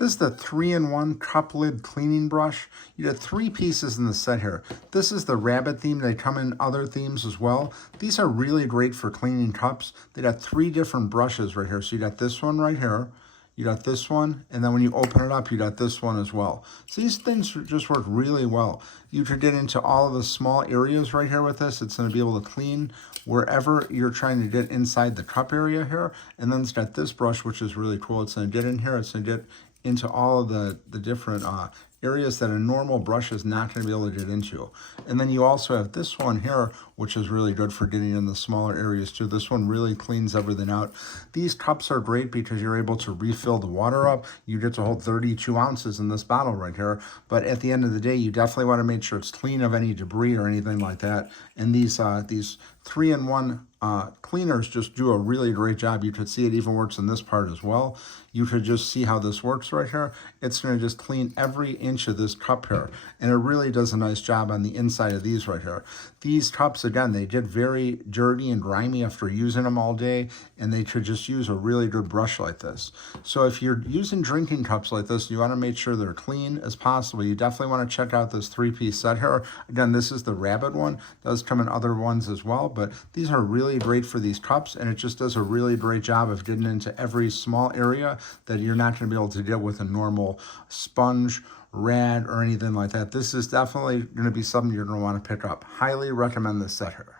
This is the 3-in-1 cup lid cleaning brush. You get 3 pieces in the set here. This is the rabbit theme. They come in other themes as well. These are really great for cleaning cups. They got 3 different brushes right here. So you got this one right here. You got this one, and then when you open it up, you got this one as well. So these things just work really well. You can get into all of the small areas right here with this. It's going to be able to clean wherever you're trying to get inside the cup area here. And then it's got this brush, which is really cool. It's going to get in here. It's going to get into all of the different areas that a normal brush is not going to be able to get into. And then you also have this one here, which is really good for getting in the smaller areas too. This one really cleans everything out. These cups are great because you're able to refill the water up. You get to hold 32 ounces in this bottle right here. But at the end of the day, you definitely want to make sure it's clean of any debris or anything like that. And these 3-in-1 cleaners just do a really great job. You could see it even works in this part as well. You could just see how this works right here. It's going to just clean every inch of this cup here, and it really does a nice job on the inside of these right here. These cups, again, they get very dirty and grimy after using them all day, and they could just use a really good brush like this. So if you're using drinking cups like this, you want to make sure they're clean as possible. You definitely want to check out this 3-piece set here. Again, this is the rabbit one. It does come in other ones as well, but these are really great for these cups, and it just does a really great job of getting into every small area that you're not going to be able to get with a normal sponge, rag, or anything like that. This is definitely going to be something you're going to want to pick up. Highly recommend this set here.